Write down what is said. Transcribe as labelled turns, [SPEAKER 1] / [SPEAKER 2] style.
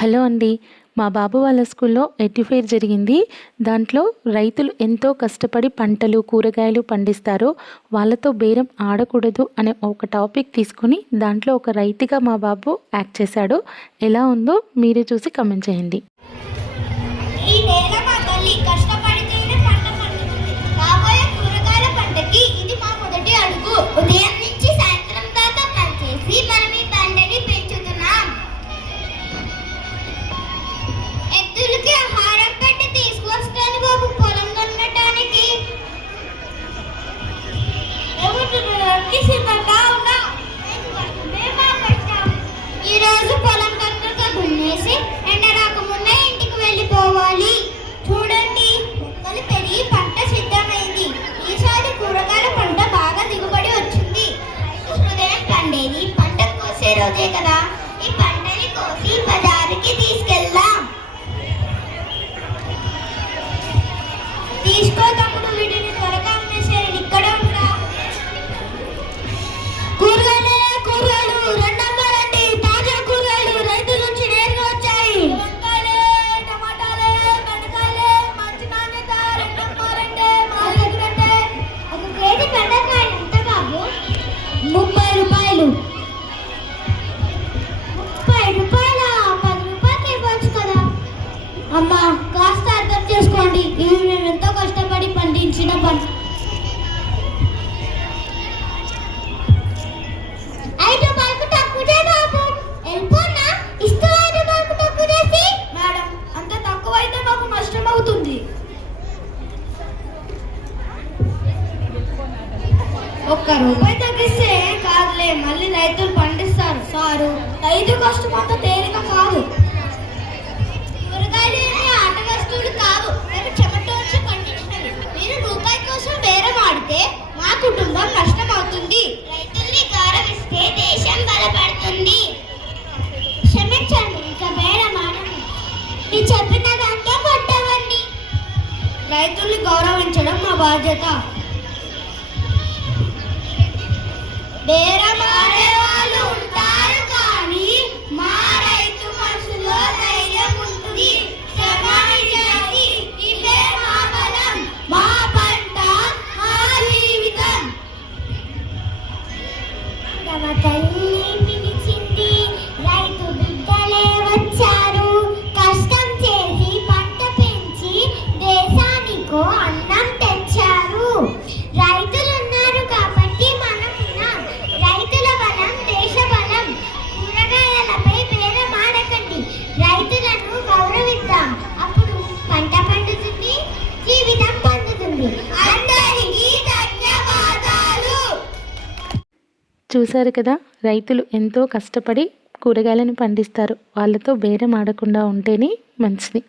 [SPEAKER 1] Hello అండి. మా బాబు వాళ్ళ స్కూల్లో ఎడ్యుఫైర్ జరిగింది. దాంట్లో రైతులు ఎంతో కష్టపడి పంటలు కూరగాయలు పండిస్తారో. వాళ్ళతో బేరం ఆడకూడదు అనే ఒక టాపిక్ తీసుకొని దాంట్లో ఒక రైతుగా మా బాబు యాక్ట్ చేశాడు. ఎలా ఉందో మీరే చూసి కమెంట్ చేయండి.
[SPEAKER 2] పండేది పంట కోసే రోజే కదా. ఈ పంటని కోసి బజారుకి ఒక్క రూపాయి తగ్గిస్తే కాదులే మళ్ళీ రైతులు పండిస్తారు. సారు రైతు కష్టం అంత తేలిక కాదు. కూరగాయలు ఆట వస్తువులు కావు. మేము చెమటోడ్చి పండించినవి మీరు రూపాయి కోసం బేరం ఆడితే మా కుటుంబం నష్టం అవుతుంది రైతుల్ని గౌరవిస్తే దేశం బలపడుతుంది. క్షమించండి ఇంకా బేరం ఆడండి మీరు చెప్పిన దాంట్లో కొట్టవండి. రైతుల్ని గౌరవించడం మా బాధ్యత.
[SPEAKER 1] చూశారు కదా రైతులు ఎంతో కష్టపడి కూరగాయలను పండిస్తారు. వాళ్ళతో బేరం ఆడకుండా ఉంటేనే మంచిది.